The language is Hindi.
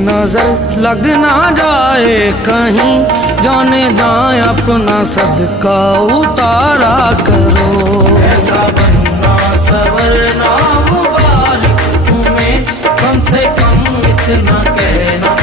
नजर लग ना जाए कहीं, जाने जाए अपना सदका उतारा करो। ऐसा बनना सवरना मुबारक तुम्हें, कम से कम इतना कहना